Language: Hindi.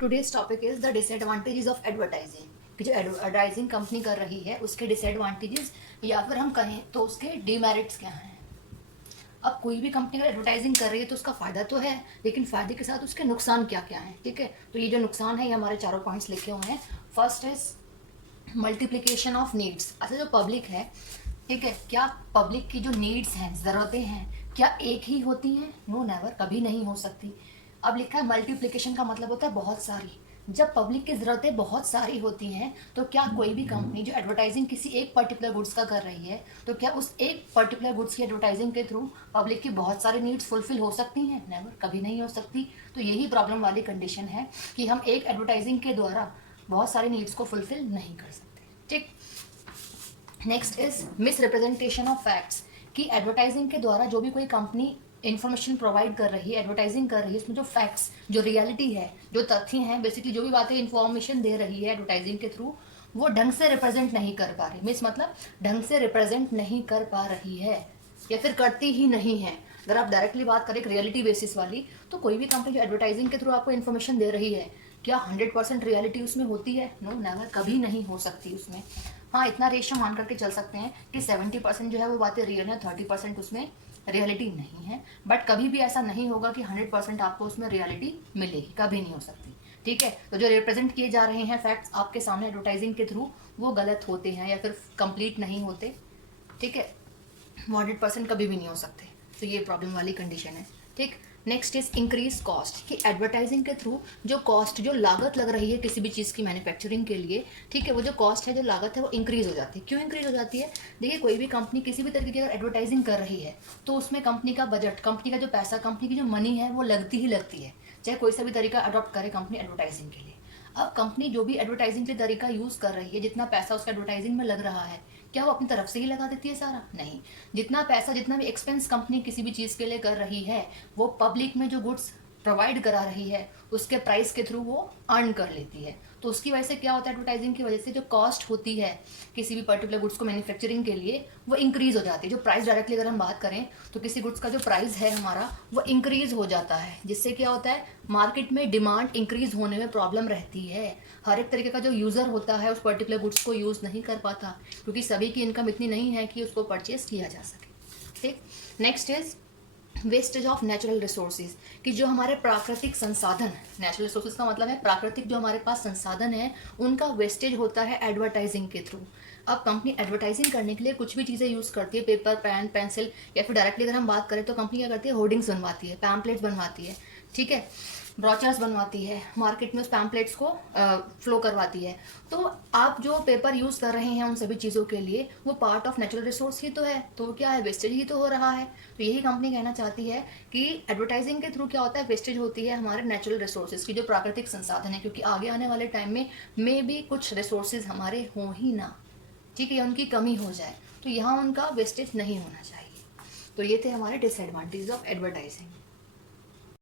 Today's topic is the disadvantages of advertising कि जो एडवर्टाइजिंग कंपनी कर रही है उसके डिसएडवांटेजेस या फिर हम कहें तो उसके डीमेरिट्स क्या हैं। अब कोई भी कंपनी अगर एडवर्टाइजिंग कर रही है तो उसका फ़ायदा तो है, लेकिन फ़ायदे के साथ उसके नुकसान क्या क्या हैं। ठीक है, तो ये जो नुकसान है ये हमारे चारों पॉइंट्स लिखे हुए हैं। First is multiplication of needs. अच्छा, जो पब्लिक है, ठीक है, क्या पब्लिक की जो नीड्स हैं, ज़रूरतें हैं, क्या एक ही होती हैं? नो नेवर, कभी नहीं हो सकती। अब लिखा है मल्टीप्लिकेशन का मतलब होता है बहुत सारी। जब पब्लिक की ज़रूरतें बहुत सारी होती हैं तो क्या कोई भी कंपनी जो एडवर्टाइजिंग किसी एक पर्टिकुलर गुड्स का कर रही है तो क्या उस एक पर्टिकुलर गुड्स की एडवर्टाइजिंग के थ्रू पब्लिक की बहुत सारी नीड्स फुलफिल हो सकती हैं? नेवर, कभी नहीं हो सकती। तो यही प्रॉब्लम वाली कंडीशन है कि हम एक एडवर्टाइजिंग के द्वारा बहुत सारी नीड्स को फुलफिल नहीं कर सकते। ठीक। Next is miss representation of facts कि एडवर्टाइजिंग के द्वारा जो भी कोई कंपनी इन्फॉर्मेशन प्रोवाइड कर रही है, एडवर्टाइजिंग कर रही है, उसमें जो फैक्ट्स, जो रियलिटी है, जो तथ्य हैं, बेसिकली जो भी बातें इन्फॉर्मेशन दे रही है एडवर्टाइजिंग के थ्रू, वो ढंग से रिप्रेजेंट नहीं कर पा रही। मिस मतलब ढंग से रिप्रेजेंट नहीं कर पा रही है या फिर करती ही नहीं है। अगर आप डायरेक्टली बात करें एक रियलिटी बेसिस वाली, तो कोई भी कंपनी जो एडवर्टाइजिंग के थ्रू आपको इन्फॉर्मेशन दे रही है, क्या 100% रियलिटी उसमें होती है? नो नेवर, कभी नहीं हो सकती उसमें। हाँ, इतना रेशियो मान करके चल सकते हैं कि 70% जो है वो बातें रियल है, 30% उसमें रियलिटी नहीं है। बट कभी भी ऐसा नहीं होगा कि 100% आपको उसमें रियलिटी मिलेगी, कभी नहीं हो सकती। ठीक है, तो जो रिप्रेजेंट किए जा रहे हैं फैक्ट्स आपके सामने एडवर्टाइजिंग के थ्रू, वो गलत होते हैं या फिर कंप्लीट नहीं होते। ठीक है, 100% कभी भी नहीं हो सकते। तो ये प्रॉब्लम वाली कंडीशन है। ठीक। नेक्स्ट इज इंक्रीज कॉस्ट कि एडवर्टाइजिंग के थ्रू जो कॉस्ट, जो लागत लग रही है किसी भी चीज़ की मैन्युफैक्चरिंग के लिए, ठीक है, वो जो कॉस्ट है, जो लागत है, वो इंक्रीज हो जाती है। क्यों इंक्रीज हो जाती है? देखिए, कोई भी कंपनी किसी भी तरीके की अगर एडवर्टाइजिंग कर रही है तो उसमें कंपनी का बजट, कंपनी का जो पैसा, कंपनी की जो मनी है वो लगती ही लगती है, चाहे कोई सा भी तरीका अडॉप्ट करे कंपनी एडवर्टाइजिंग के लिए। अब कंपनी जो भी एडवर्टाइजिंग के तरीका यूज़ कर रही है, जितना पैसा उसका एडवर्टाइजिंग में लग रहा है, क्या वो अपनी तरफ से ही लगा देती है सारा? नहीं। जितना पैसा, जितना भी एक्सपेंस कंपनी किसी भी चीज़ के लिए कर रही है, वो पब्लिक में जो गुड्स प्रोवाइड करा रही है उसके प्राइस के थ्रू वो अर्न कर लेती है। तो उसकी वजह से क्या होता है, एडवर्टाइजिंग की वजह से जो कॉस्ट होती है किसी भी पर्टिकुलर गुड्स को मैन्युफैक्चरिंग के लिए, वो इंक्रीज हो जाती है। जो प्राइस डायरेक्टली अगर हम बात करें तो किसी गुड्स का जो प्राइस है हमारा, वो इंक्रीज हो जाता है, जिससे क्या होता है, मार्केट में डिमांड इंक्रीज होने में प्रॉब्लम रहती है। हर एक तरीके का जो यूज़र होता है उस पर्टिकुलर गुड्स को यूज़ नहीं कर पाता, क्योंकि सभी की इनकम इतनी नहीं है कि उसको परचेज किया जा सके। ठीक। Next is wastage of natural resources कि जो हमारे प्राकृतिक संसाधन, नेचुरल रिसोर्सेज का मतलब है प्राकृतिक जो हमारे पास संसाधन है, उनका वेस्टेज होता है एडवर्टाइजिंग के थ्रू। अब कंपनी एडवर्टाइजिंग करने के लिए कुछ भी चीज़ें यूज़ करती है, पेपर, पेन, पेंसिल, या फिर डायरेक्टली अगर हम बात करें तो कंपनी क्या करती है, होर्डिंग्स बनवाती है, पैम्पलेट्स बनवाती है, ठीक है, ब्रॉचर्स बनवाती है, मार्केट में उस पैम्पलेट्स को फ्लो करवाती है। तो आप जो पेपर यूज़ कर रहे हैं उन सभी चीज़ों के लिए, वो पार्ट ऑफ नेचुरल रिसोर्स ही तो है, तो क्या है, वेस्टेज ही तो हो रहा है। तो यही कंपनी कहना चाहती है कि एडवर्टाइजिंग के थ्रू क्या होता है, वेस्टेज होती है हमारे नेचुरल रिसोर्सेज की, जो प्राकृतिक संसाधन है, क्योंकि आगे आने वाले टाइम में मे भी कुछ रिसोर्सेज हमारे हों ही ना, ठीक है, उनकी कमी हो जाए, तो यहाँ उनका वेस्टेज नहीं होना चाहिए। तो ये थे हमारे डिसएडवांटेज ऑफ एडवर्टाइजिंग।